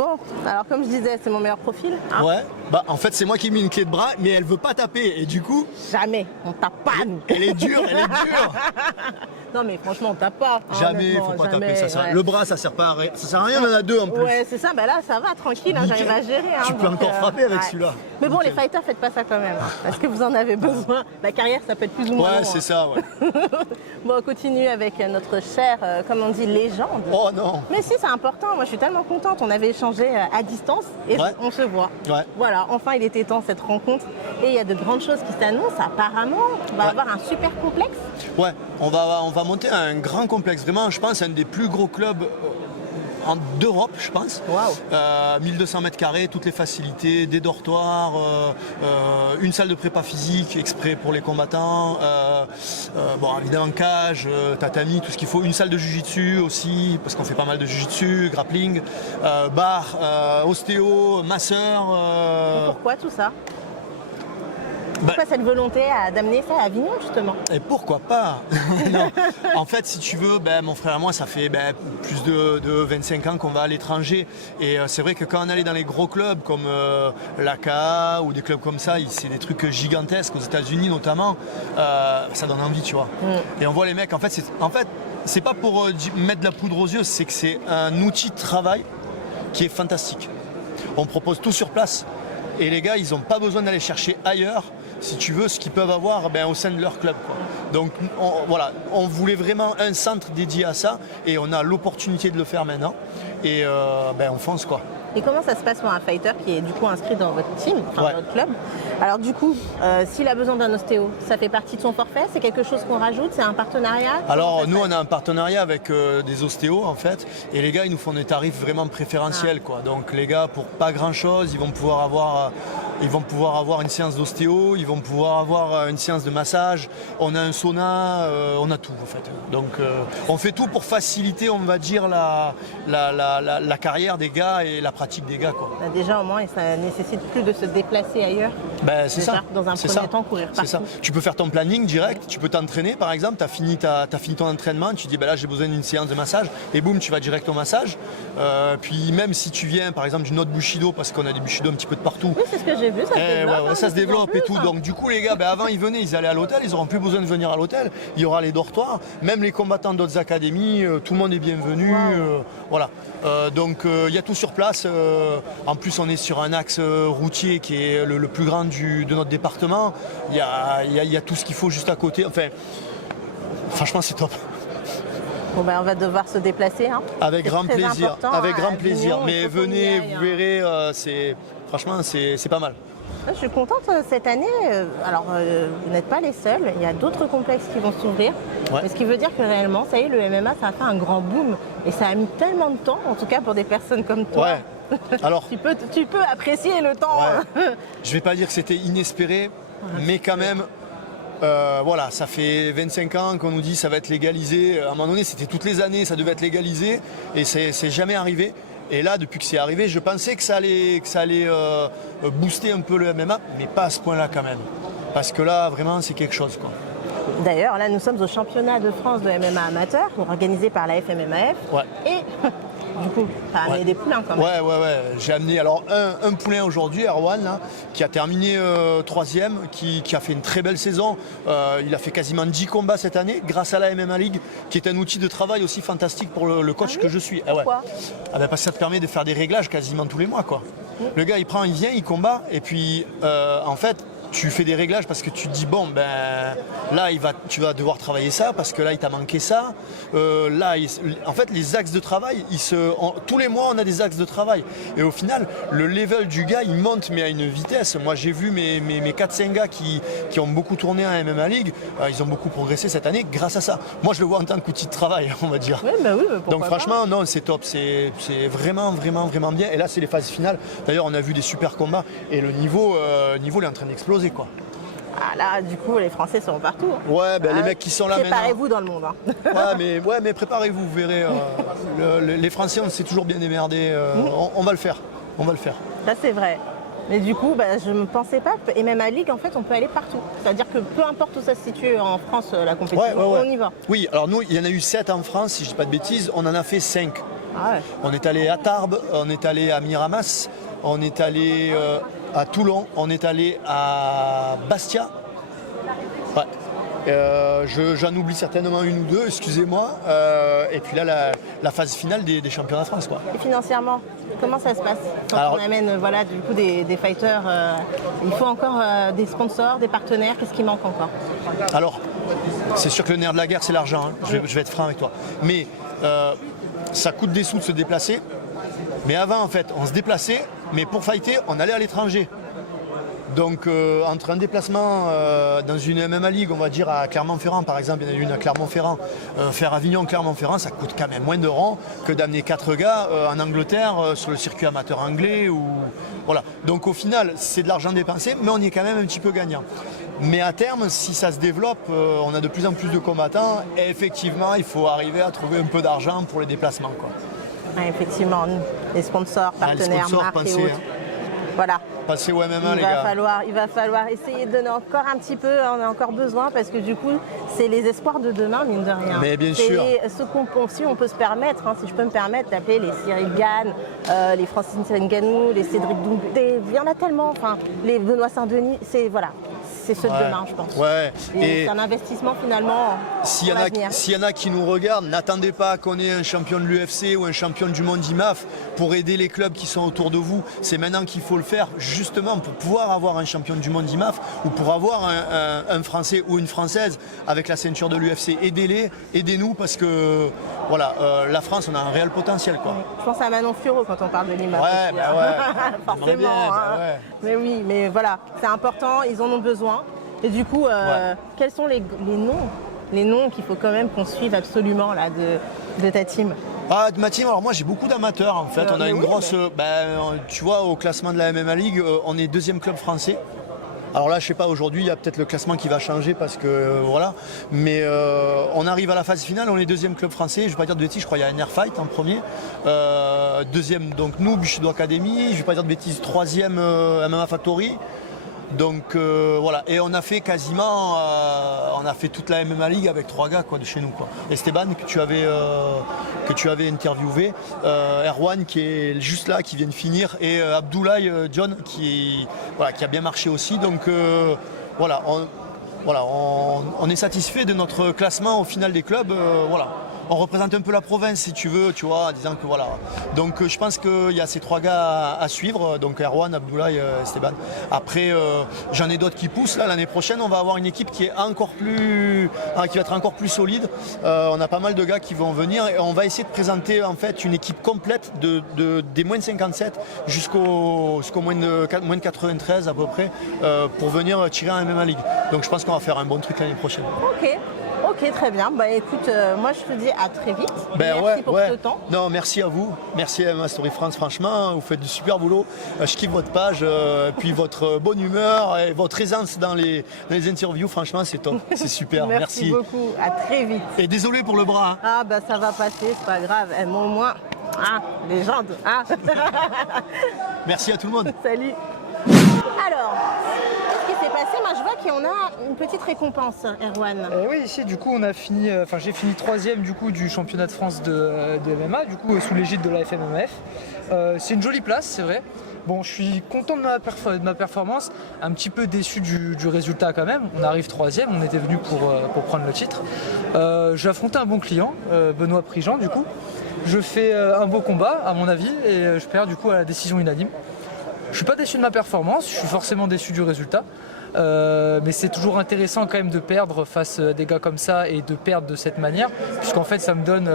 Bon, alors comme je disais, c'est mon meilleur profil. Hein. Ouais. Bah en fait c'est moi qui ai mis une clé de bras, mais elle veut pas taper et du coup. Jamais, on tape pas. Elle est dure, elle est dure. Non mais franchement on tape pas. Hein, Jamais, faut pas jamais, taper. Ça ouais. Le bras ça sert pas à rien. Ça sert à rien, on en a deux en plus. Ouais c'est ça, bah là ça va, tranquille, hein, j'arrive à gérer. Hein, tu peux encore frapper avec ouais. celui-là. Mais bon nickel. les fighters faites pas ça quand même. Parce que vous en avez besoin. La carrière ça peut être plus ou moins long, c'est hein. ça, ouais. Bon on continue avec notre chère, comme on dit, légende. Oh non. Mais si c'est important, moi je suis tellement contente. On avait échangé à distance et Ouais. on se voit. Ouais. Voilà, enfin il était temps cette rencontre. Et il y a de grandes choses qui s'annoncent. Apparemment, on va avoir un super complexe. Ouais, on va monter un grand complexe. Vraiment, je pense, un des plus gros clubs d'Europe, je pense. Waouh. 1200 mètres carrés, toutes les facilités, des dortoirs, une salle de prépa physique exprès pour les combattants, bon évidemment cage, tatami, tout ce qu'il faut, une salle de jiu-jitsu aussi, parce qu'on fait pas mal de jiu-jitsu, grappling, bar, ostéo, masseur. Pourquoi tout ça? Pourquoi cette volonté d'amener ça à Avignon justement? Et pourquoi pas? Non. En fait, si tu veux, mon frère et moi, ça fait plus de 25 ans qu'on va à l'étranger. Et c'est vrai que quand on allait dans les gros clubs comme l'AKA ou des clubs comme ça, c'est des trucs gigantesques, aux États-Unis notamment, ça donne envie, tu vois. Et on voit les mecs, en fait, c'est pas pour mettre de la poudre aux yeux, c'est que c'est un outil de travail qui est fantastique. On propose tout sur place. Et les gars, ils n'ont pas besoin d'aller chercher ailleurs, si tu veux, ce qu'ils peuvent avoir au sein de leur club, quoi. Donc voilà, on voulait vraiment un centre dédié à ça et on a l'opportunité de le faire maintenant. Et on fonce quoi. Et comment ça se passe pour un fighter qui est du coup inscrit dans votre team, dans votre club? Alors du coup, s'il a besoin d'un ostéo, ça fait partie de son forfait? C'est quelque chose qu'on rajoute? C'est un partenariat? Alors nous on a un partenariat avec des ostéos en fait, et les gars ils nous font des tarifs vraiment préférentiels quoi. Donc les gars pour pas grand chose, ils vont pouvoir avoir une séance d'ostéo, ils vont pouvoir avoir une séance de massage, on a un sauna, on a tout en fait. Donc on fait tout pour faciliter on va dire la carrière des gars et la pratique des gars quoi. Déjà au moins ça nécessite plus de se déplacer ailleurs. C'est ça. Dans un premier temps courir partout. C'est ça. Tu peux faire ton planning direct, tu peux t'entraîner par exemple, tu as fini ton entraînement, tu dis là j'ai besoin d'une séance de massage et boum tu vas direct au massage. Puis même si tu viens par exemple d'une autre Bushido, parce qu'on a des Bushido un petit peu de partout. Oui c'est ce que j'ai vu, ça se développe. Ça se développe et tout. Donc du coup les gars, avant ils venaient, ils allaient à l'hôtel, ils n'auront plus besoin de venir à l'hôtel. Il y aura les dortoirs, même les combattants d'autres académies, tout le monde est bienvenu. Voilà. Donc il y a tout sur place. En plus on est sur un axe routier qui est le plus grand de notre département. Il y a tout ce qu'il faut juste à côté. Enfin, franchement c'est top. Bon on va devoir se déplacer. Hein. Avec grand plaisir. Avec grand plaisir. Avignon, mais venez, vous verrez, franchement c'est pas mal. Je suis contente cette année. Alors, vous n'êtes pas les seuls. Il y a d'autres complexes qui vont s'ouvrir. Ouais. Mais ce qui veut dire que réellement, ça y est, le MMA, ça a fait un grand boom. Et ça a mis tellement de temps, en tout cas pour des personnes comme toi. Ouais. Alors, tu peux apprécier le temps. Ouais. Je vais pas dire que c'était inespéré, mais quand même, voilà, ça fait 25 ans qu'on nous dit ça va être légalisé. À un moment donné, c'était toutes les années, ça devait être légalisé. Et c'est jamais arrivé. Et là, depuis que c'est arrivé, je pensais que ça allait booster un peu le MMA, mais pas à ce point-là quand même. Parce que là, vraiment, c'est quelque chose, quoi. D'ailleurs, là, nous sommes au championnat de France de MMA amateur, organisé par la FMMAF. Ouais. Et du coup, tu as amené des poulains quand même. Ouais. J'ai amené alors un poulain aujourd'hui, Erwan, là, qui a terminé 3e, qui a fait une très belle saison. Il a fait quasiment 10 combats cette année grâce à la MMA League, qui est un outil de travail aussi fantastique pour le coach que je suis. Pourquoi? Parce que ça te permet de faire des réglages quasiment tous les mois, quoi. Le gars, il vient, il combat, et puis en fait, tu fais des réglages parce que tu te dis bon là tu vas devoir travailler ça parce que là il t'a manqué ça. En fait les axes de travail, tous les mois on a des axes de travail. Et au final le level du gars il monte mais à une vitesse. Moi j'ai vu mes 4-5 gars qui ont beaucoup tourné en MMA League, ils ont beaucoup progressé cette année grâce à ça. Moi je le vois en tant qu'outil de travail on va dire. Oui, donc franchement non c'est top, c'est vraiment bien. Et là c'est les phases finales. D'ailleurs on a vu des super combats et le niveau il est en train d'exploser. Quoi. Ah là, du coup, les Français seront partout. Ouais, les mecs qui sont là maintenant. Préparez-vous dans le monde. Hein. mais préparez-vous, vous verrez. Les Français, on s'est toujours bien démerdé. On va le faire. Ça, c'est vrai. Mais du coup, je ne pensais pas. Et même à Ligue, en fait, on peut aller partout. C'est-à-dire que peu importe où ça se situe en France, la compétition, on y va. Oui, alors nous, il y en a eu 7 en France, si je ne dis pas de bêtises. On en a fait 5 Ah ouais. On est allé à Tarbes, on est allé à Miramas, on est allé à Toulon, on est allé à Bastia. Ouais. J'en oublie certainement une ou deux, excusez-moi. Et puis là, la phase finale des championnats de France, quoi. Et financièrement, comment ça se passe quand Alors, on amène voilà, du coup, des fighters il faut encore des sponsors, des partenaires, qu'est-ce qui manque encore? Alors, c'est sûr que le nerf de la guerre, c'est l'argent, hein. Je vais être franc avec toi. Mais ça coûte des sous de se déplacer. Mais avant, en fait, on se déplaçait, mais pour fighter, on allait à l'étranger. Donc entre un déplacement dans une MMA League, on va dire à Clermont-Ferrand par exemple, il y en a une à Clermont-Ferrand, faire Avignon-Clermont-Ferrand, ça coûte quand même moins de ronds que d'amener 4 gars en Angleterre sur le circuit amateur anglais. Voilà. Donc au final, c'est de l'argent dépensé, mais on y est quand même un petit peu gagnant. Mais à terme, si ça se développe, on a de plus en plus de combattants et effectivement, il faut arriver à trouver un peu d'argent pour les déplacements, quoi. Ah, effectivement, les sponsors, partenaires, les sponsors, marques pensez, et autres. Voilà. Passez au MMA, les gars. Il va falloir essayer de donner encore un petit peu, on a encore besoin parce que du coup, c'est les espoirs de demain, mine de rien. Mais bien sûr. Ce qu'on si on peut se permettre, hein, si je peux me permettre d'appeler les Cyril Gann, les Francis Ngannou, les Cédric Doumbé, il y en a tellement, enfin, les Benoît Saint-Denis, c'est ceux de demain, je pense. Ouais. Et c'est un investissement finalement. S'il y en a qui nous regardent, n'attendez pas qu'on ait un champion de l'UFC ou un champion du monde IMAF pour aider les clubs qui sont autour de vous. C'est maintenant qu'il faut le faire, justement pour pouvoir avoir un champion du monde IMAF ou pour avoir un Français ou une Française avec la ceinture de l'UFC. Aidez-les, aidez-nous parce que voilà, la France, on a un réel potentiel, quoi. Je pense à Manon Furo quand on parle de l'IMAF. Ouais, bah ouais. Forcément. Bien, hein. bah ouais. Mais oui, mais voilà, c'est important, ils en ont besoin. Et du coup, quels sont les noms qu'il faut quand même qu'on suive absolument là, de ta team? Ah, de ma team, alors moi j'ai beaucoup d'amateurs en fait. On a une grosse. Tu vois, au classement de la MMA League, on est deuxième club français. Alors là, je sais pas, aujourd'hui, il y a peut-être le classement qui va changer parce que voilà. Mais on arrive à la phase finale, on est deuxième club français. Je vais pas dire de bêtises, je crois qu'il y a un Airfight en premier. Deuxième, donc nous, Bushido Academy. Je vais pas dire de bêtises, troisième MMA Factory. Donc voilà, et on a fait quasiment, on a fait toute la MMA League avec 3 gars quoi, de chez nous, quoi. Esteban que tu avais interviewé, Erwan qui est juste là, qui vient de finir, et Abdoulaye John qui a bien marché aussi. Donc voilà, on est satisfait de notre classement au final des clubs. Voilà. On représente un peu la province si tu veux, tu vois, en disant que voilà. Donc je pense qu'il y a ces 3 gars à suivre, donc Erwan, Abdoulaye, Esteban. Après, j'en ai d'autres qui poussent. Là, l'année prochaine, on va avoir une équipe qui va être encore plus solide. On a pas mal de gars qui vont venir et on va essayer de présenter en fait une équipe complète des moins de 57 jusqu'au moins de 93 à peu près pour venir tirer un MMA League. Donc je pense qu'on va faire un bon truc l'année prochaine. Ok, très bien. Bah écoute, moi je te dis à très vite. Merci pour ce temps. Non, merci à vous. Merci à MMA Story France, franchement, vous faites du super boulot. Je kiffe votre page, puis votre bonne humeur et votre aisance dans les interviews, franchement, c'est top. C'est super. Merci beaucoup, à très vite. Et désolé pour le bras. Hein. Ah bah ça va passer, c'est pas grave. Au moins, légende. Merci à tout le monde. Salut. Alors, ce qui s'est passé, moi je vois qu'on a une petite récompense, Erwan. Oui, ici du coup on a fini, j'ai fini 3e du coup du championnat de France de MMA, du coup sous l'égide de la FMMF. C'est une jolie place, c'est vrai. Bon, je suis content de ma performance, un petit peu déçu du résultat quand même. On arrive 3e, on était venu pour prendre le titre. J'ai affronté un bon client, Benoît Prigent du coup. Je fais un beau combat à mon avis et je perds du coup à la décision unanime. Je suis pas déçu de ma performance, je suis forcément déçu du résultat. Mais c'est toujours intéressant quand même de perdre face à des gars comme ça et de perdre de cette manière, puisqu'en fait ça me donne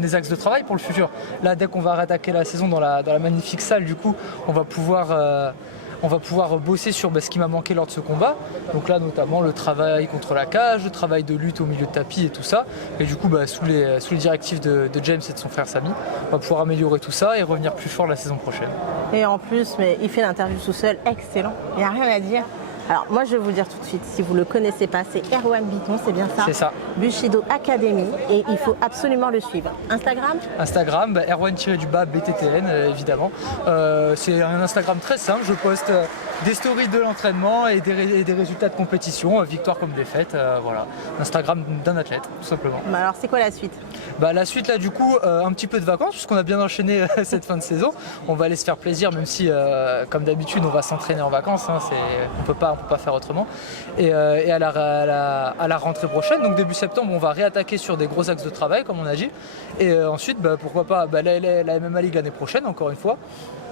des axes de travail pour le futur. Là, dès qu'on va rattaquer la saison dans la magnifique salle, du coup, on va pouvoir bosser sur ce qui m'a manqué lors de ce combat. Donc là, notamment le travail contre la cage, le travail de lutte au milieu de tapis et tout ça. Et du coup, sous les directives de James et de son frère Samy, on va pouvoir améliorer tout ça et revenir plus fort la saison prochaine. Et en plus, mais il fait l'interview tout seul, excellent. Il n'y a rien à dire. Alors moi je vais vous dire tout de suite, si vous ne le connaissez pas, c'est Erwan Biton, c'est bien ça? C'est ça. Bushido Academy, et il faut absolument le suivre. Instagram, Erwan-BTTN évidemment. C'est un Instagram très simple, je poste des stories de l'entraînement et des résultats de compétition, victoire comme défaite, voilà. Instagram d'un athlète, tout simplement. Bah alors c'est quoi la suite? La suite là du coup, un petit peu de vacances, puisqu'on a bien enchaîné cette fin de saison. On va aller se faire plaisir, même si comme d'habitude on va s'entraîner en vacances, hein, on peut pas faire autrement. Et à la rentrée prochaine, donc début septembre, on va réattaquer sur des gros axes de travail comme on a dit. Et ensuite, pourquoi pas la MMA League l'année prochaine, encore une fois.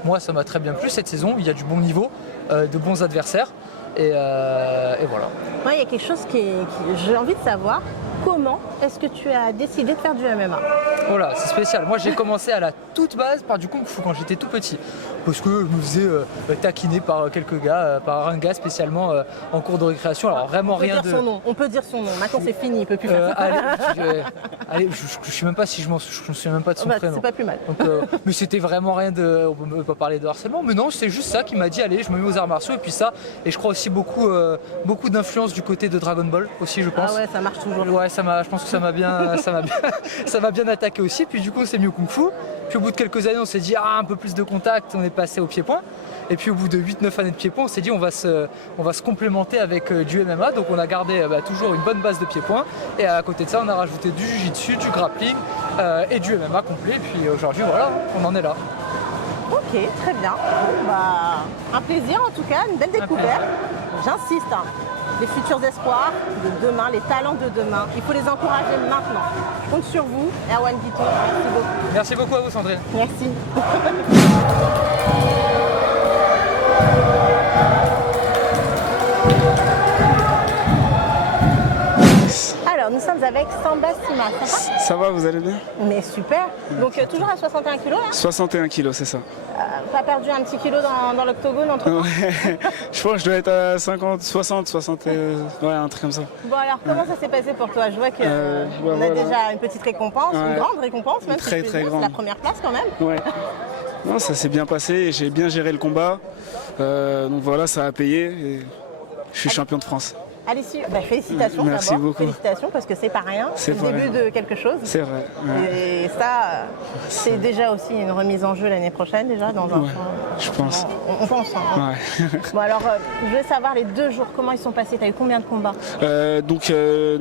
Moi ça m'a très bien plu cette saison, il y a du bon niveau, de bons adversaires. Et voilà. Moi, il y a quelque chose j'ai envie de savoir. Comment est-ce que tu as décidé de faire du MMA? Voilà, c'est spécial. Moi, j'ai commencé à la toute base par du kung fu quand j'étais tout petit. Parce que je me faisais taquiner par quelques gars, par un gars spécialement en cours de récréation. Alors vraiment rien de... On peut dire son nom. Maintenant, c'est fini, il peut plus faire ça. Allez, je sais même pas si je me souviens même pas de son prénom. C'est pas plus mal. Donc, mais c'était vraiment rien de... On peut pas parler de harcèlement. Mais non, c'est juste ça qui m'a dit, allez, je me mets aux arts martiaux. Et puis ça, et je crois aussi beaucoup d'influence du côté de Dragon Ball aussi, je pense. Ah ouais, ça marche toujours. Ouais, je pense que ça m'a bien attaqué aussi. Puis du coup, on s'est mis au kung-fu. Puis au bout de quelques années, on s'est dit un peu plus de contact. On est passé au pied-point. Et puis au bout de 8-9 années de pied-point, on s'est dit on va se complémenter avec du MMA. Donc on a gardé toujours une bonne base de pied-point. Et à côté de ça, on a rajouté du jiu-jitsu, du grappling et du MMA complet. Et puis aujourd'hui, voilà, on en est là. Ok, très bien. Un plaisir en tout cas, une belle découverte. J'insiste. Les futurs espoirs de demain, les talents de demain. Il faut les encourager maintenant. Je compte sur vous, Erwan Biton. Merci beaucoup. Merci beaucoup à vous, Sandrine. Merci. Alors, nous sommes avec Samba Sima. Ça va, vous allez bien? Mais super. Donc, toujours à 61 kg là? 61 kg, c'est ça. Pas perdu un petit kilo dans l'octogone entre temps? Ouais, je pense que je dois être à 50, 60, ouais, un truc comme ça. Bon, alors, comment ça s'est passé pour toi? Je vois qu'on a déjà une petite récompense, une grande récompense, même très, si très grande. C'est la première place quand même. Ouais. Non, ça s'est bien passé, j'ai bien géré le combat. Donc voilà, ça a payé et je suis champion de France. À l'issue, félicitations Merci d'abord. beaucoup. Félicitations parce que c'est pas rien. C'est le vrai. début de quelque chose. C'est vrai. Ouais. Et ça, c'est déjà aussi une remise en jeu l'année prochaine déjà dans un. Ouais, je pense. On pense. Hein. Ouais. Bon alors, je veux savoir les 2 jours comment ils sont passés. T'as eu combien de combats?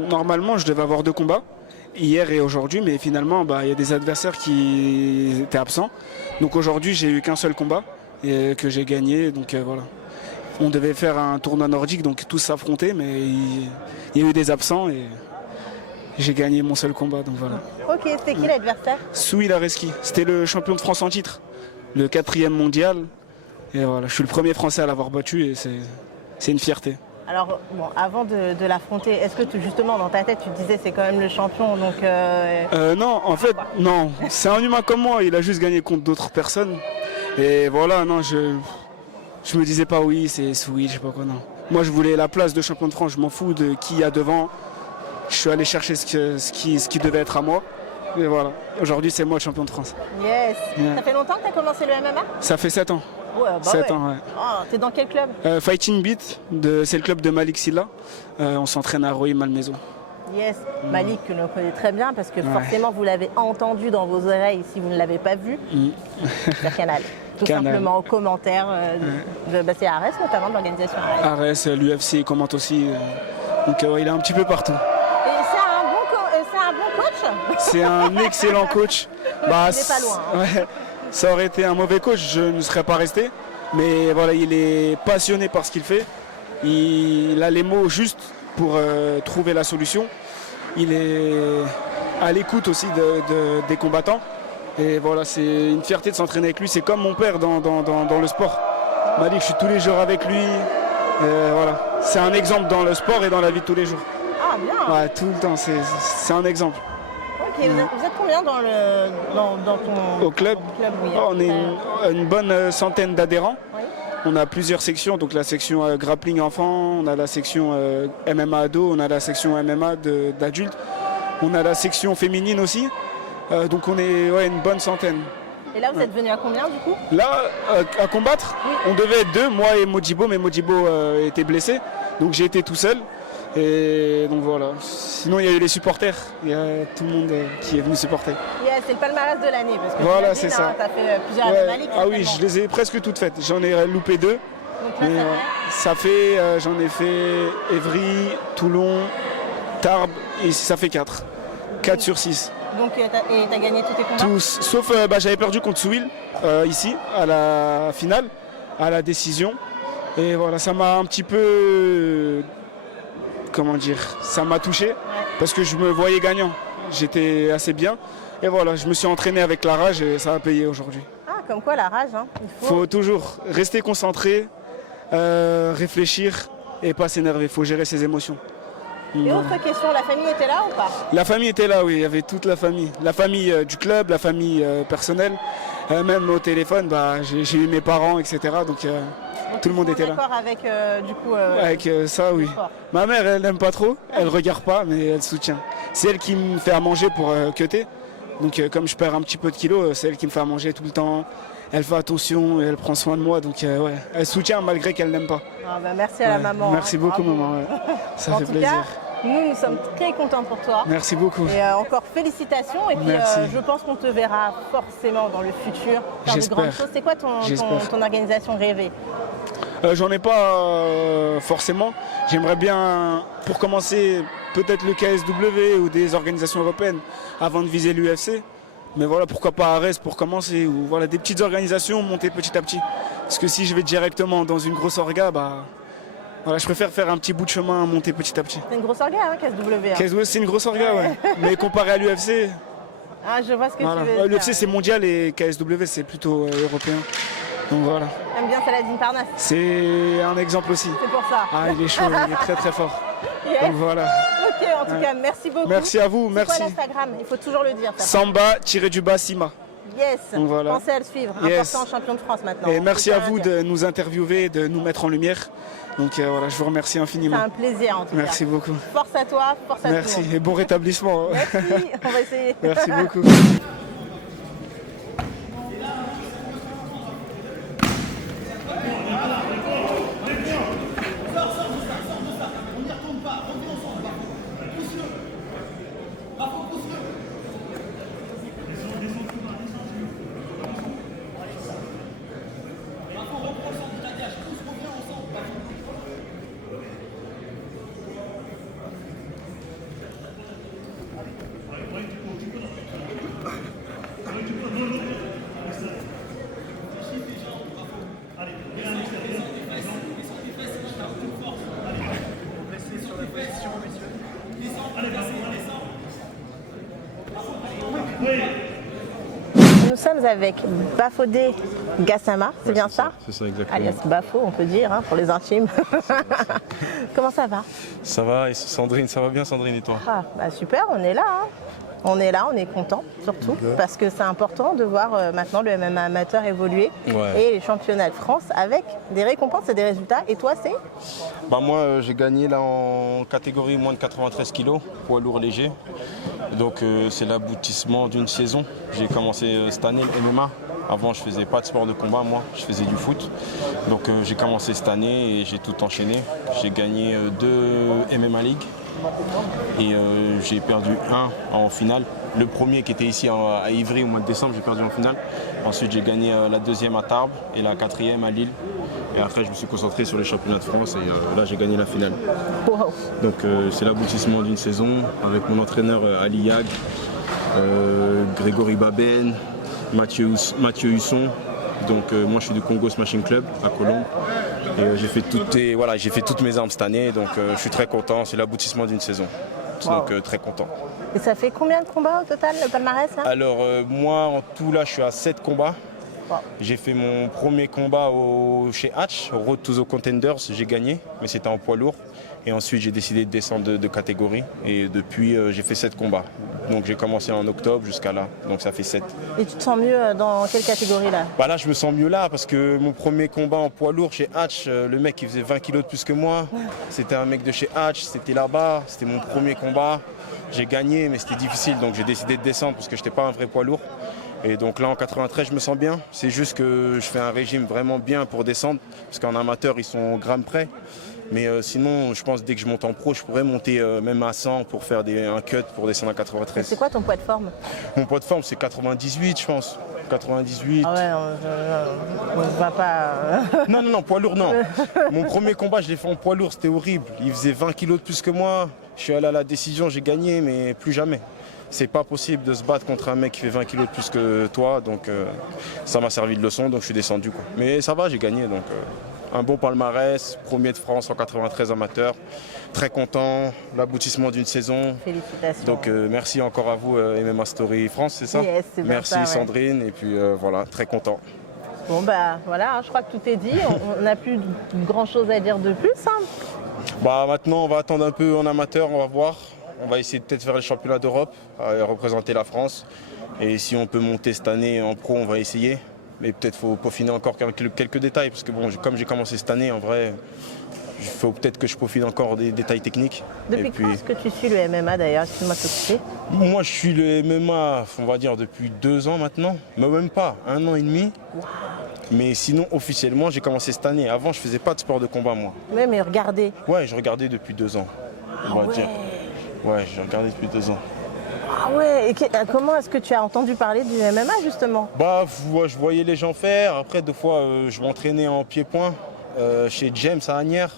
Normalement, je devais avoir 2 combats. Hier et aujourd'hui, mais finalement, il y a des adversaires qui étaient absents. Donc aujourd'hui, j'ai eu qu'un seul combat et que j'ai gagné. Donc voilà. On devait faire un tournoi nordique, donc tous s'affronter, mais il y a eu des absents et j'ai gagné mon seul combat. Donc voilà. Ok, c'était qui l'adversaire? Soui Lareski, c'était le champion de France en titre, le 4e mondial. Et voilà, je suis le premier Français à l'avoir battu et c'est une fierté. Alors, bon, avant de l'affronter, est-ce que justement dans ta tête tu te disais c'est quand même le champion donc Non, en fait, non. C'est un humain comme moi, il a juste gagné contre d'autres personnes. Et voilà, non, je me disais pas oui, c'est Soui, je sais pas quoi, non. Moi je voulais la place de champion de France, je m'en fous de qui il y a devant. Je suis allé chercher ce qui devait être à moi. Et voilà, aujourd'hui c'est moi le champion de France. Yes. Yeah. Ça fait longtemps que tu as commencé le MMA? Ça fait 7 ans. Ouais, 7 ans, ouais. Oh, t'es dans quel club? Fighting Beat, c'est le club de Malik Silla. On s'entraîne à Roy-Malmaison. Yes, Malik que l'on connaît très bien parce que forcément vous l'avez entendu dans vos oreilles si vous ne l'avez pas vu sur Canal. Tout simplement aux commentaires. C'est Arès notamment de l'organisation Arès. Arès, l'UFC il commente aussi. Donc il est un petit peu partout. Et c'est un bon coach? C'est un excellent coach. Il n'est pas loin. Hein. Ouais, ça aurait été un mauvais coach, je ne serais pas resté. Mais voilà, il est passionné par ce qu'il fait. Il a les mots justes pour trouver la solution. Il est à l'écoute aussi des combattants. Et voilà, c'est une fierté de s'entraîner avec lui. C'est comme mon père dans le sport. Malik, je suis tous les jours avec lui. Voilà. C'est un exemple dans le sport et dans la vie de tous les jours. Ah bien. Ouais, tout le temps, c'est un exemple. Ok, vous êtes combien dans ton Au club, oui, on est une bonne centaine d'adhérents. Oui. On a plusieurs sections, donc la section grappling enfant, on a la section MMA ado, on a la section MMA d'adultes, on a la section féminine aussi, donc on est une bonne centaine. Et là, vous êtes venu à combien du coup? Là, à combattre, Oui. on devait être deux, moi et Modibo, mais Modibo était blessé. Donc j'ai été tout seul. Et donc voilà. Sinon, il y a eu les supporters. Il y a tout le monde qui est venu supporter. Yeah, c'est le palmarès de l'année. Parce que Voilà, c'est ça. Tu as fait plusieurs Ouais. MMA League. Ah oui, je les ai presque toutes faites. J'en ai loupé 2. Donc là, Mais, ça fait, j'en ai fait Évry, Toulon, Tarbes, et ça fait 4. 4 sur 6. Donc, et t'as gagné tous tes combats? Tous, sauf j'avais perdu contre Souil, ici, à la finale, à la décision. Et voilà, ça m'a un petit peu, comment dire, ça m'a touché, parce que je me voyais gagnant. J'étais assez bien. Et voilà, je me suis entraîné avec la rage et ça a payé aujourd'hui. Ah, comme quoi la rage, hein. Il faut toujours rester concentré, réfléchir et pas s'énerver. Il faut gérer ses émotions. Et autre question, la famille était là ou pas? La famille était là, oui, il y avait toute la famille. La famille du club, la famille personnelle. Même au téléphone, j'ai eu mes parents, etc. Donc tout le monde était là. D'accord avec du coup. Avec ça, oui. sport. Ma mère, elle n'aime pas trop, elle regarde pas, mais elle soutient. C'est elle qui me fait à manger pour cutter. Donc comme je perds un petit peu de kilos, c'est elle qui me fait à manger tout le temps. Elle fait attention, et elle prend soin de moi, donc ouais, elle soutient malgré qu'elle n'aime pas. Ah, merci à la maman. Merci beaucoup, maman. Ouais. Ça En fait tout plaisir. cas, nous sommes très contents pour toi. Merci beaucoup. Et encore félicitations. Et puis Merci. je pense qu'on te verra forcément dans le futur faire de J'espère. grandes choses. C'est quoi ton organisation rêvée? J'en ai pas forcément. J'aimerais bien, pour commencer, peut-être le KSW ou des organisations européennes avant de viser l'UFC. Mais voilà, pourquoi pas Arès pour commencer, ou voilà, des petites organisations, monter petit à petit. Parce que si je vais directement dans une grosse orga, voilà, je préfère faire un petit bout de chemin, monter petit à petit. C'est une grosse orga, hein, KSW. Hein. KSW, c'est une grosse orga, ouais. Mais comparé à l'UFC, Ah, je vois ce que voilà. tu veux dire. L'UFC c'est mondial et KSW c'est plutôt européen. Donc voilà. J'aime bien Saladin Parnasse. C'est un exemple aussi. C'est pour ça. Ah, il est chaud, il est très très fort. Yes. Donc voilà. Ok, en tout cas, merci beaucoup. Merci à vous, C'est merci. quoi l'Instagram? Il faut toujours le dire. Ça. Samba-Sima. Yes. Donc voilà. Pensez à le suivre. Yes. Important champion de France maintenant. Et merci à Faut vous rien dire. de nous interviewer, de nous mettre en lumière. Donc voilà, je vous remercie C'est infiniment. un plaisir en tout Merci cas. beaucoup. Force à toi, force à Merci tout le monde. et bon rétablissement. Merci, on va essayer. Merci beaucoup. Nous sommes avec Bafodé Gassama, c'est bien ça? C'est ça, exactement. Alias Bafo, on peut dire, hein, pour les intimes. Comment ça va? Ça va, et Sandrine, ça va bien Sandrine et toi? Ah, super, on est là. Hein. On est là, on est content surtout, parce que c'est important de voir maintenant le MMA amateur évoluer et les championnats de France avec des récompenses et des résultats. Et toi, c'est? Moi, j'ai gagné là en catégorie moins de 93 kg, poids lourd léger. Donc c'est l'aboutissement d'une saison. J'ai commencé cette année le MMA. Avant, je faisais pas de sport de combat, moi, je faisais du foot. Donc j'ai commencé cette année et j'ai tout enchaîné. J'ai gagné 2 MMA League. Et j'ai perdu 1 en finale. Le premier qui était ici à Ivry au mois de décembre, j'ai perdu en finale. Ensuite j'ai gagné la 2e à Tarbes et la 4e à Lille. Et après je me suis concentré sur les championnats de France et là j'ai gagné la finale. Wow. Donc c'est l'aboutissement d'une saison avec mon entraîneur Ali Yag, Grégory Baben, Mathieu Husson. Donc moi je suis du Congo Smashing Club à Colombes. Et j'ai fait toutes mes armes cette année, donc je suis très content, c'est l'aboutissement d'une saison. Donc très content. Et ça fait combien de combats au total, le palmarès là? Alors moi en tout là je suis à 7 combats. Wow. J'ai fait mon premier combat chez Hatch, Road to the Contenders, j'ai gagné, mais c'était en poids lourd. Et ensuite j'ai décidé de descendre de catégorie et depuis j'ai fait 7 combats. Donc j'ai commencé en octobre jusqu'à là, donc ça fait 7. Et tu te sens mieux dans quelle catégorie là? Là je me sens mieux là parce que mon premier combat en poids lourd chez Hatch, le mec il faisait 20 kilos de plus que moi. C'était un mec de chez Hatch, c'était là-bas, c'était mon premier combat. J'ai gagné mais c'était difficile donc j'ai décidé de descendre parce que je n'étais pas un vrai poids lourd. Et donc là en 93 je me sens bien. C'est juste que je fais un régime vraiment bien pour descendre. Parce qu'en amateur ils sont au gramme près. Mais sinon je pense que dès que je monte en pro, je pourrais monter même à 100 pour faire un cut pour descendre à 93. C'est quoi ton poids de forme? Mon poids de forme c'est 98 je pense. 98. Ah ouais, on ne va pas. Non, poids lourd, non. Mon premier combat, je l'ai fait en poids lourd, c'était horrible. Il faisait 20 kilos de plus que moi. Je suis allé à la décision, j'ai gagné, mais plus jamais. C'est pas possible de se battre contre un mec qui fait 20 kilos de plus que toi. Donc ça m'a servi de leçon, donc je suis descendu, quoi. Mais ça va, j'ai gagné. Donc un bon palmarès, premier de France en 93 amateur. Très content, l'aboutissement d'une saison. Félicitations. Donc merci encore à vous, MMA Story France, c'est ça? Yes, c'est bien merci ça, ouais. Sandrine, et puis voilà, très content. Bon bah voilà, je crois que tout est dit. On n'a plus grand chose à dire de plus. Hein. Bah maintenant on va attendre un peu en amateur, on va voir. On va essayer de peut-être faire les championnats d'Europe, représenter la France. Et si on peut monter cette année en pro, on va essayer. Mais peut-être faut peaufiner encore quelques détails, parce que bon, comme j'ai commencé cette année, en vrai, il faut peut-être que je peaufine encore des détails techniques. Depuis quand est-ce que tu suis le MMA d'ailleurs? Excuse-moi de te couper. Moi je suis le MMA, on va dire depuis 2 ans maintenant, mais même pas, 1 an et demi. Wow. Mais sinon officiellement j'ai commencé cette année. Avant je faisais pas de sport de combat moi. Ouais, mais regardez. Ouais, je regardais depuis 2 ans, on va dire. Ouais, j'ai regardé depuis 2 ans. Ah ouais, et comment est-ce que tu as entendu parler du MMA justement? Bah, je voyais les gens faire. Après, 2 fois, je m'entraînais en pied-point chez James à Agnières.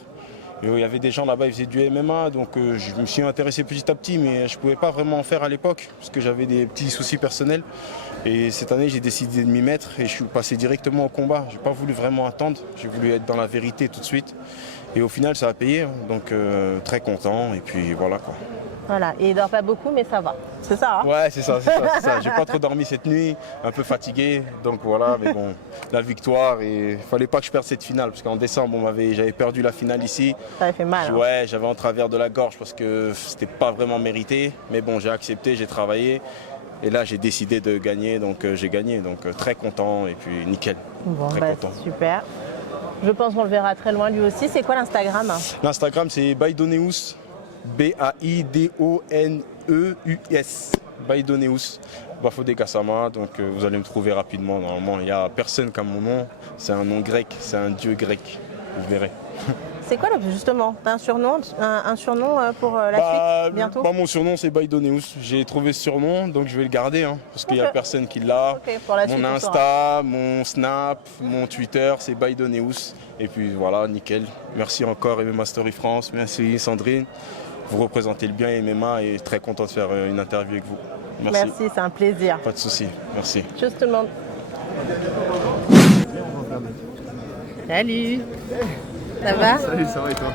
Il y avait des gens là-bas, ils faisaient du MMA. Donc, je me suis intéressé petit à petit, mais je ne pouvais pas vraiment en faire à l'époque parce que j'avais des petits soucis personnels. Et cette année, j'ai décidé de m'y mettre et je suis passé directement au combat. Je n'ai pas voulu vraiment attendre. J'ai voulu être dans la vérité tout de suite. Et au final, ça a payé. Donc, très content. Et puis, voilà quoi. Voilà, et il dort pas beaucoup, mais ça va. C'est ça, hein? Ouais, c'est ça. J'ai pas trop dormi cette nuit, un peu fatigué. Donc voilà, mais bon, la victoire. Et il fallait pas que je perde cette finale, parce qu'en décembre, j'avais perdu la finale ici. Ça avait fait mal. Hein. Ouais, j'avais en travers de la gorge parce que c'était pas vraiment mérité. Mais bon, j'ai accepté, j'ai travaillé. Et là, j'ai décidé de gagner, donc j'ai gagné. Donc très content et puis nickel. Bon, très content. Super. Je pense qu'on le verra très loin lui aussi. C'est quoi l'Instagram? L'Instagram, c'est Baidoneus. B-A-I-D-O-N-E-U-S. Baidoneus. Bafodé Gassama. Donc vous allez me trouver rapidement. Normalement, il n'y a personne comme mon nom. C'est un nom grec, c'est un dieu grec. Vous verrez. C'est quoi justement? T'as un surnom, pour la suite bientôt? Mon surnom c'est Baidoneus. J'ai trouvé ce surnom, donc je vais le garder hein, parce qu'il n'y a personne qui l'a. Okay, pour la mon suite, Insta, mon Snap, mon Twitter, c'est Baidoneus. Et puis voilà, nickel. Merci encore MMA Story France. Merci Sandrine. Vous représentez le bien MMA et très content de faire une interview avec vous. Merci. Merci, c'est un plaisir. Pas de souci, merci. Tchuss tout le monde. Salut. Ça va? Salut, ça va et toi?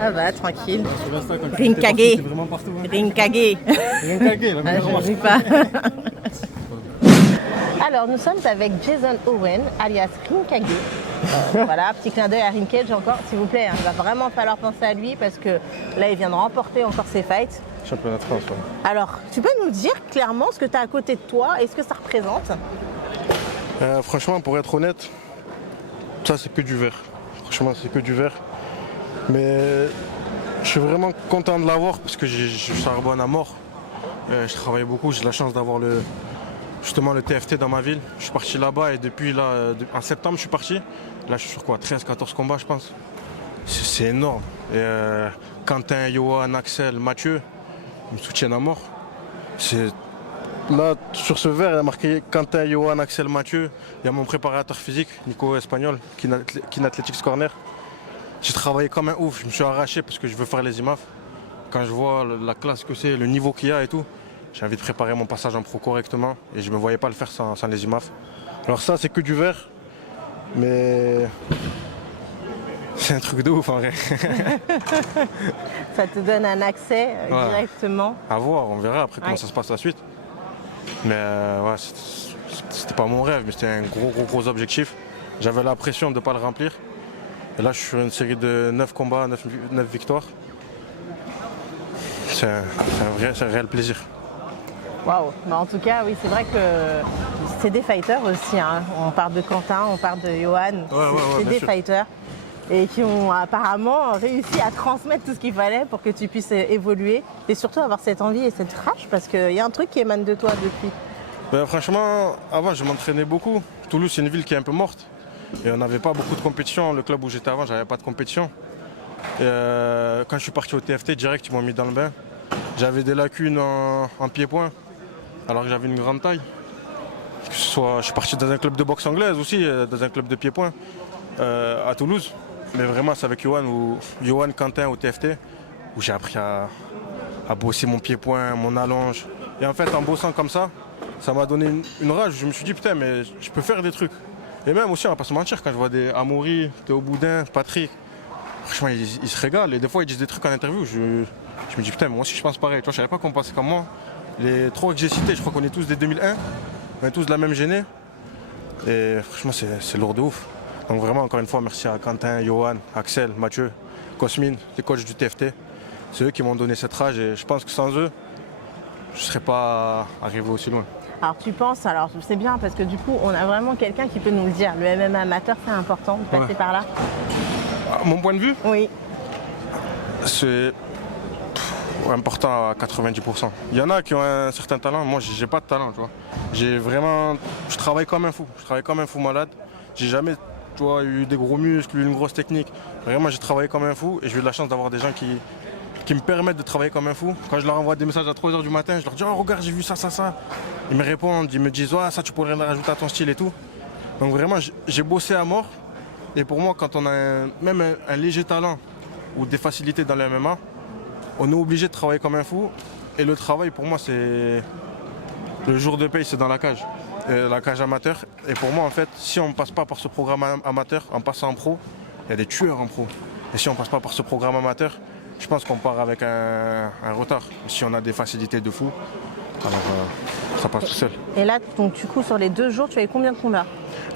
Ça va, tranquille. Sur Insta, quand Rinkage. t'es vraiment partout. Hein. Rinkage. Rinkage, la meilleure Je marque. ne pas. Alors, nous sommes avec Jason Owen, alias Rinkage. Voilà, petit clin d'œil à Rinkage encore, s'il vous plaît. Hein, il va vraiment falloir penser à lui parce que là, il vient de remporter encore ses fights. Championnat de France, ouais. Alors, tu peux nous dire clairement ce que tu as à côté de toi et ce que ça représente? Franchement, pour être honnête, ça c'est que du vert. Franchement, c'est que du vert. Mais je suis vraiment content de l'avoir parce que je charbonne à mort. Je travaille beaucoup, j'ai la chance d'avoir justement le TFT dans ma ville. Je suis parti là-bas et depuis là, en septembre, je suis parti. Là, je suis sur quoi, 13-14 combats, je pense. C'est énorme. Et Quentin, Johan, Axel, Mathieu, ils me soutiennent à mort. Là, sur ce verre, il y a marqué Quentin, Johan, Axel, Mathieu. Il y a mon préparateur physique, Nico Espagnol, Kin Athletics Corner. J'ai travaillé comme un ouf, je me suis arraché parce que je veux faire les IMAF. Quand je vois la classe que c'est, le niveau qu'il y a et tout, j'ai envie de préparer mon passage en pro correctement et je ne me voyais pas le faire sans les IMAF. Alors ça, c'est que du verre, mais c'est un truc de ouf en vrai. Ça te donne un accès directement. À voir, on verra après comment ça se passe la suite. Mais ouais, c'était pas mon rêve, mais c'était un gros objectif. J'avais la pression de ne pas le remplir. Et là, je suis sur une série de 9 combats, 9 victoires. C'est un réel plaisir. Waouh, en tout cas, oui, c'est vrai que c'est des fighters aussi. Hein. On parle de Quentin, on parle de Johan. C'est des fighters et qui ont apparemment réussi à transmettre tout ce qu'il fallait pour que tu puisses évoluer et surtout avoir cette envie et cette rage parce qu'il y a un truc qui émane de toi depuis. Ben, franchement, avant, je m'entraînais beaucoup. Toulouse, c'est une ville qui est un peu morte. Et on n'avait pas beaucoup de compétition. Le club où j'étais avant, j'avais pas de compétition. Et, quand je suis parti au TFT, direct, ils m'ont mis dans le bain. J'avais des lacunes en pied-point, alors que j'avais une grande taille. Que ce soit, je suis parti dans un club de boxe anglaise aussi, dans un club de pied-point à Toulouse. Mais vraiment, c'est avec Johan Quentin au TFT, où j'ai appris à bosser mon pied-point, mon allonge. Et en fait, en bossant comme ça m'a donné une rage. Je me suis dit, putain, mais je peux faire des trucs. Et même aussi, on va pas se mentir, quand je vois des Amaury, Théo Boudin, Patrick, franchement, ils se régalent. Et des fois, ils disent des trucs en interview. Je me dis, putain, moi aussi, je pense pareil. Tu vois, je savais pas qu'on pensait comme moi. Les trois que j'ai cités, je crois qu'on est tous des 2001. On est tous de la même génée. Et franchement, c'est lourd de ouf. Donc vraiment, encore une fois, merci à Quentin, Johan, Axel, Mathieu, Cosmine, les coachs du TFT. C'est eux qui m'ont donné cette rage et je pense que sans eux, je ne serais pas arrivé aussi loin. Alors tu penses, alors c'est bien parce que du coup on a vraiment quelqu'un qui peut nous le dire. Le MMA amateur, c'est important de passer par là. Mon point de vue, Oui. c'est important à 90%. Il y en a qui ont un certain talent, moi j'ai pas de talent, tu vois. Je travaille comme un fou, malade. J'ai jamais, tu vois, eu des gros muscles, une grosse technique. Vraiment j'ai travaillé comme un fou et j'ai eu de la chance d'avoir des gens qui me permettent de travailler comme un fou. Quand je leur envoie des messages à 3h du matin, je leur dis oh regarde j'ai vu ça. Ils me répondent, ils me disent ouais, ça tu pourrais rajouter à ton style et tout. Donc vraiment j'ai bossé à mort. Et pour moi quand on a même un léger talent ou des facilités dans le MMA, on est obligé de travailler comme un fou. Et le travail pour moi c'est le jour de paye, c'est dans la cage. La cage amateur. Et pour moi en fait, si on ne passe pas par ce programme amateur, en passant en pro, il y a des tueurs en pro. Et si on ne passe pas par ce programme amateur, je pense qu'on part avec un retard. Si on a des facilités de fou, alors ça passe tout seul. Et là, donc, du coup, sur les 2 jours, tu as eu combien de combats?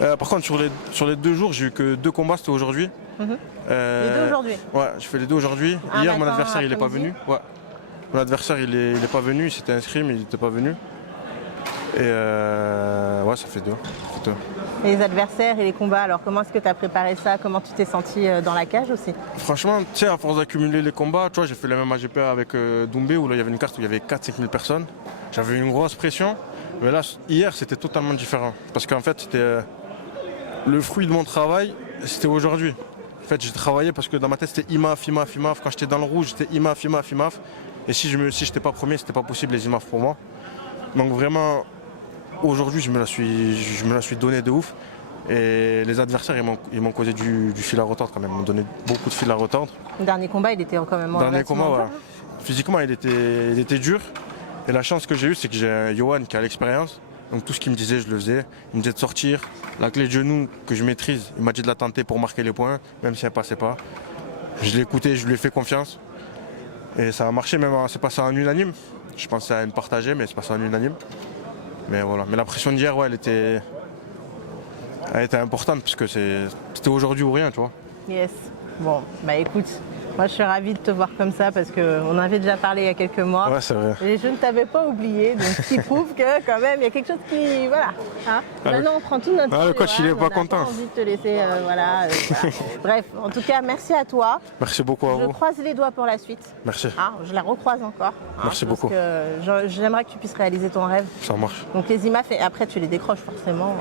Par contre, sur les 2 jours, j'ai eu que 2 combats, c'était aujourd'hui. Les 2 aujourd'hui? Ouais, je fais les 2 aujourd'hui. Hier, mon adversaire, il n'est pas venu. Ouais. Mon adversaire, il est pas venu, il s'était inscrit, mais il n'était pas venu. Et ouais, ça fait 2. Les adversaires et les combats, alors comment est-ce que tu as préparé ça? Comment tu t'es senti dans la cage aussi? Franchement, tu sais, à force d'accumuler les combats, tu vois, j'ai fait le même AGP avec Doumbé où là, il y avait une carte où il y avait 4-5 000 personnes. J'avais une grosse pression, mais là, hier, c'était totalement différent. Parce qu'en fait, c'était le fruit de mon travail, c'était aujourd'hui. En fait, j'ai travaillé parce que dans ma tête, c'était IMAF. Quand j'étais dans le rouge, c'était IMAF. Et si je n'étais pas premier, c'était pas possible les IMAF pour moi. Donc vraiment, aujourd'hui, je me la suis donné de ouf. Et les adversaires, ils m'ont causé du fil à retordre quand même. Ils m'ont donné beaucoup de fil à retordre. Le dernier combat, il était quand même Dernier combat, ouais. Physiquement, il était dur. Et la chance que j'ai eue, c'est que j'ai un Johan qui a l'expérience. Donc tout ce qu'il me disait, je le faisais. Il me disait de sortir. La clé de genou que je maîtrise, il m'a dit de la tenter pour marquer les points, même si elle ne passait pas. Je l'ai écouté, je lui ai fait confiance. Et ça a marché, même c'est passé en unanime. Je pensais à une partagée, mais c'est passé en unanime. Mais voilà. Mais la pression d'hier, ouais, elle était importante parce que c'était aujourd'hui ou rien, tu vois. Yes. Bon, bah écoute, moi je suis ravie de te voir comme ça parce qu'on avait déjà parlé il y a quelques mois. Ouais, c'est vrai. Et je ne t'avais pas oublié, donc ce qui prouve que quand même il y a quelque chose qui. Voilà. Hein, maintenant on prend tout notre temps. Le coach il est pas content. On a pas envie de te laisser. Voilà. Bref, en tout cas, merci à toi. Merci beaucoup à vous. Je croise les doigts pour la suite. Merci. Hein, je la recroise encore. Merci beaucoup. Parce que j'aimerais que tu puisses réaliser ton rêve. Ça marche. Donc les IMAF, et après tu les décroches forcément.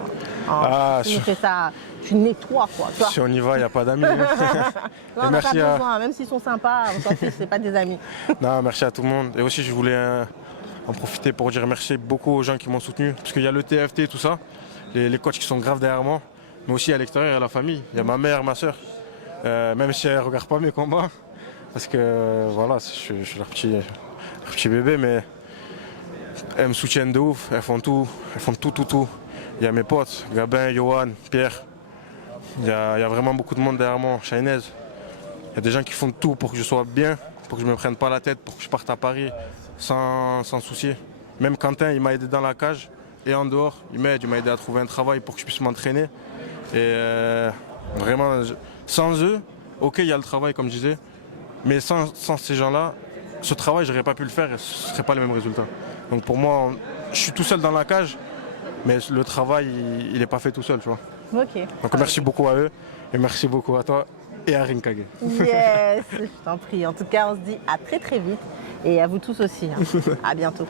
Tu fais ça, tu nettoies quoi. Toi. Si on y va, il n'y a pas d'amis. Non, on n'a pas besoin, même s'ils sont sympas, on s'en fiche, c'est pas des amis. Non, merci à tout le monde. Et aussi, je voulais en profiter pour dire merci beaucoup aux gens qui m'ont soutenu. Parce qu'il y a le TFT et tout ça, les coachs qui sont graves derrière moi. Mais aussi à l'extérieur, il y a la famille. Il y a ma mère, ma soeur. Même si elles ne regardent pas mes combats. Parce que voilà, je suis leur petit bébé, mais elles me soutiennent de ouf. Elles font tout. Il y a mes potes, Gabin, Johan, Pierre. Il y a vraiment beaucoup de monde derrière moi, Chahinez. Il y a des gens qui font tout pour que je sois bien, pour que je ne me prenne pas la tête, pour que je parte à Paris sans souci. Même Quentin, il m'a aidé dans la cage et en dehors, il m'a aidé à trouver un travail pour que je puisse m'entraîner. Et vraiment, sans eux, ok, il y a le travail comme je disais, mais sans ces gens-là, ce travail, je n'aurais pas pu le faire et ce ne serait pas le même résultat. Donc pour moi, je suis tout seul dans la cage, mais le travail, il n'est pas fait tout seul, tu vois. Ok. Donc merci beaucoup à eux et merci beaucoup à toi et à Rinkage. Yes, je t'en prie. En tout cas, on se dit à très très vite et à vous tous aussi. Hein. À bientôt.